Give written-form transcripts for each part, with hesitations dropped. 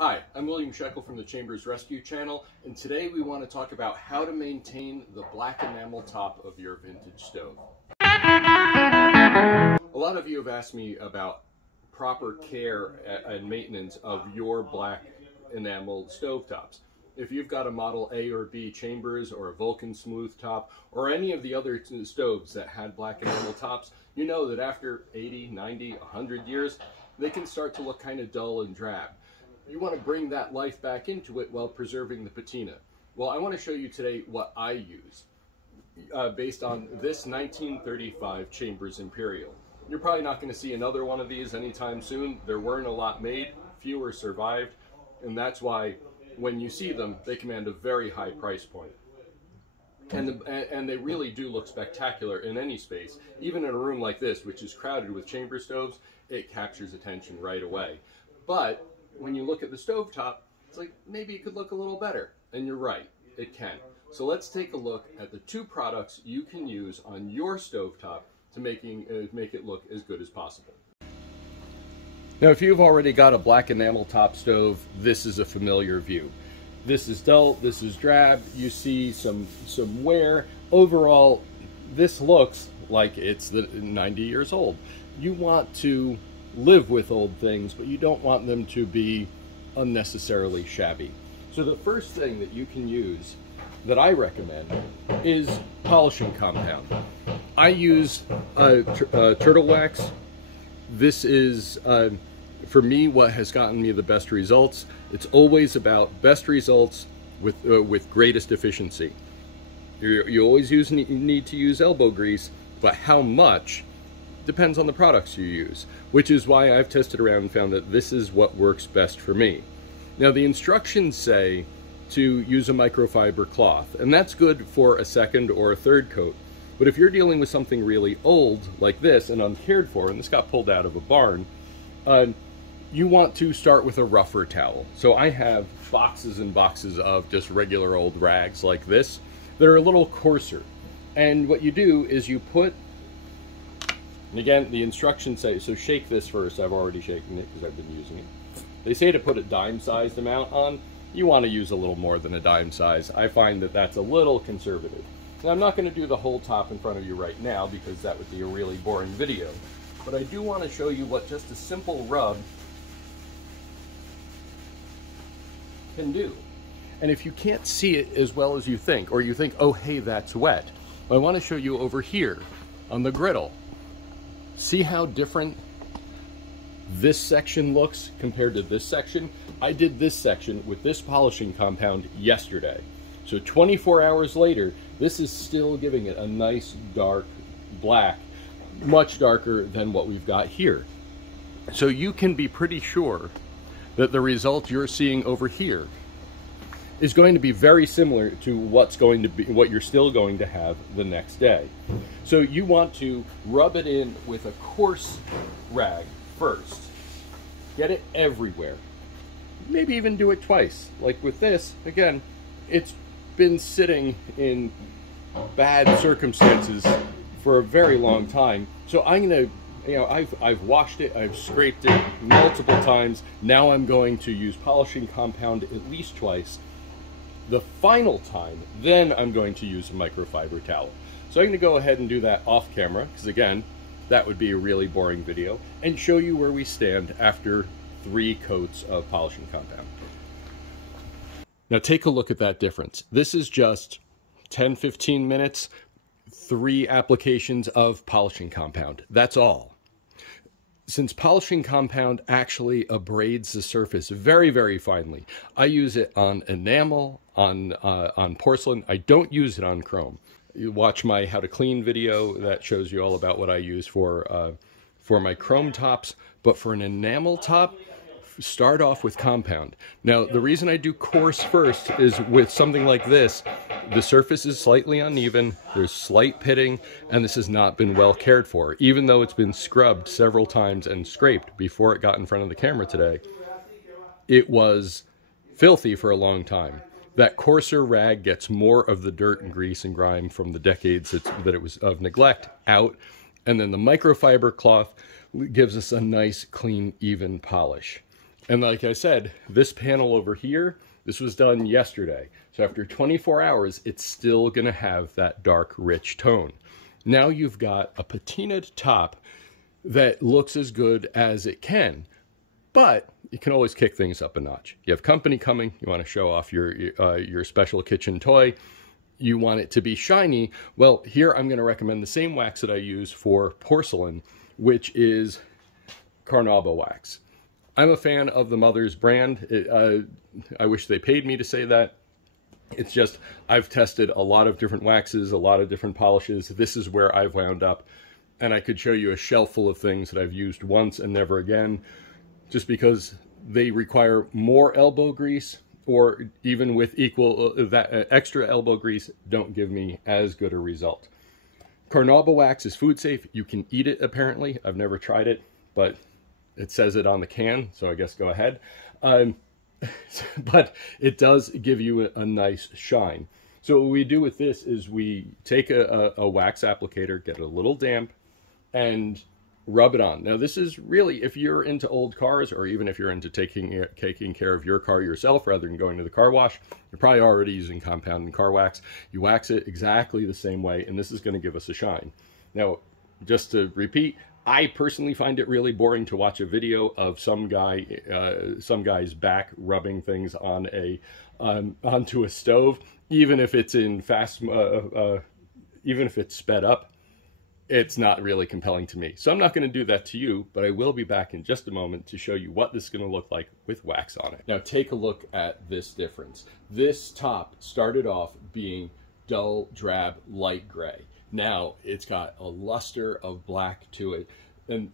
Hi, I'm William Shekel from the Chambers Rescue Channel, and today we want to talk about how to maintain the black enamel top of your vintage stove. A lot of you have asked me about proper care and maintenance of your black enamel stovetops. If you've got a Model A or B Chambers or a Vulcan Smoothtop or any of the other stoves that had black enamel tops, you know that after 80, 90, 100 years, they can start to look kind of dull and drab. You want to bring that life back into it while preserving the patina. Well, I want to show you today what I use based on this 1935 Chambers Imperial. You're probably not going to see another one of these anytime soon. There weren't a lot made, fewer survived, and that's why when you see them, they command a very high price point. And they really do look spectacular in any space. Even in a room like this, which is crowded with chamber stoves, it captures attention right away. But when you look at the stovetop, it's like maybe it could look a little better. And you're right, it can. So let's take a look at the two products you can use on your stovetop to make it look as good as possible. Now, if you've already got a black enamel top stove, this is a familiar view. This is dull, this is drab, you see some wear. Overall, this looks like it's 90 years old. You want to live with old things, but you don't want them to be unnecessarily shabby. So the first thing that you can use that I recommend is polishing compound. I use turtle wax. This is for me what has gotten me the best results. It's always about best results with greatest efficiency. You always need to use elbow grease, but how much depends on the products you use, which is why I've tested around and found that this is what works best for me. Now, the instructions say to use a microfiber cloth, and that's good for a second or a third coat. But if you're dealing with something really old like this and uncared for, and this got pulled out of a barn, you want to start with a rougher towel. So I have boxes and boxes of just regular old rags like this that are a little coarser. And what you do is you put, and again, the instructions say, so shake this first. I've already shaken it because I've been using it. They say to put a dime-sized amount on. You want to use a little more than a dime size. I find that that's a little conservative. Now, I'm not going to do the whole top in front of you right now because that would be a really boring video. But I do want to show you what just a simple rub can do. And if you can't see it as well as you think, or you think, oh, hey, that's wet, I want to show you over here on the griddle. See how different this section looks compared to this section? I did this section with this polishing compound yesterday. So 24 hours later, this is still giving it a nice dark black, much darker than what we've got here. So you can be pretty sure that the result you're seeing over here is going to be very similar to what you're still going to have the next day. So you want to rub it in with a coarse rag first. Get it everywhere. Maybe even do it twice. Like with this, again, it's been sitting in bad circumstances for a very long time. So I'm gonna, I've washed it, I've scraped it multiple times. Now I'm going to use polishing compound at least twice. The final time, then I'm going to use a microfiber towel. So I'm going to go ahead and do that off camera, because again, that would be a really boring video, and show you where we stand after 3 coats of polishing compound. Now take a look at that difference. This is just 10-15 minutes, 3 applications of polishing compound. That's all. Since polishing compound actually abrades the surface very, very finely, I use it on enamel, on porcelain. I don't use it on chrome. You watch my how to clean video that shows you all about what I use for my chrome tops, but for an enamel top, start off with compound. Now, the reason I do coarse first is with something like this, the surface is slightly uneven, there's slight pitting, and this has not been well cared for. Even though it's been scrubbed several times and scraped before it got in front of the camera today, it was filthy for a long time. That coarser rag gets more of the dirt and grease and grime from the decades that it was of neglect out, and then the microfiber cloth gives us a nice, clean, even polish. And like I said, this panel over here, this was done yesterday. So after 24 hours, it's still gonna have that dark, rich tone. Now you've got a patinaed top that looks as good as it can, but you can always kick things up a notch. You have company coming, you want to show off your special kitchen toy, you want it to be shiny. Well, here I'm going to recommend the same wax that I use for porcelain, which is Carnauba wax. I'm a fan of the Mother's brand. I wish they paid me to say that. It's just, I've tested a lot of different waxes, a lot of different polishes. This is where I've wound up. And I could show you a shelf full of things that I've used once and never again, just because they require more elbow grease, or even with equal extra elbow grease, don't give me as good a result. Carnauba wax is food safe. You can eat it, apparently. I've never tried it, but it says it on the can, so I guess go ahead. But it does give you a nice shine. So what we do with this is we take a wax applicator, get it a little damp, and rub it on. Now this is really, if you're into old cars, or even if you're into taking care of your car yourself rather than going to the car wash, you're probably already using compounded car wax. You wax it exactly the same way, and this is going to give us a shine. Now, just to repeat, I personally find it really boring to watch a video of some guy's back rubbing things on onto a stove, even if it's in even if it's sped up. It's not really compelling to me. So I'm not going to do that to you, but I will be back in just a moment to show you what this is going to look like with wax on it. Now take a look at this difference. This top started off being dull, drab, light gray. Now it's got a luster of black to it. And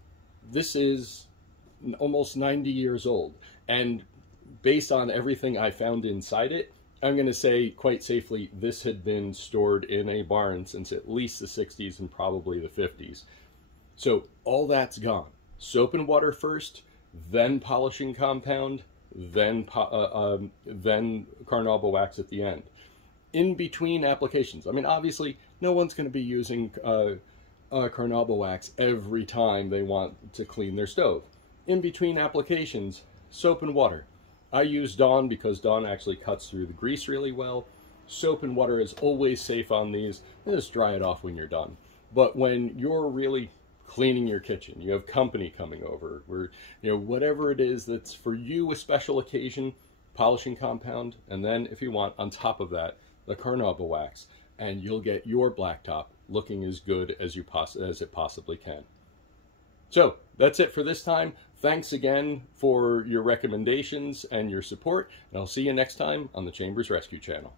this is almost 90 years old. And based on everything I found inside it, I'm going to say quite safely this had been stored in a barn since at least the 60s and probably the 50s. So all that's gone. Soap and water first, then polishing compound, then Carnauba wax at the end. In between applications, I mean, obviously no one's going to be using Carnauba wax every time they want to clean their stove. In between applications, soap and water. I use Dawn because Dawn actually cuts through the grease really well. Soap and water is always safe on these. Just dry it off when you're done. But when you're really cleaning your kitchen, you have company coming over, where, you know, whatever it is that's for you a special occasion, polishing compound, and then if you want, on top of that, the Carnauba wax, and you'll get your blacktop looking as good as it possibly can. So that's it for this time. Thanks again for your recommendations and your support, and I'll see you next time on the Chambers Rescue Channel.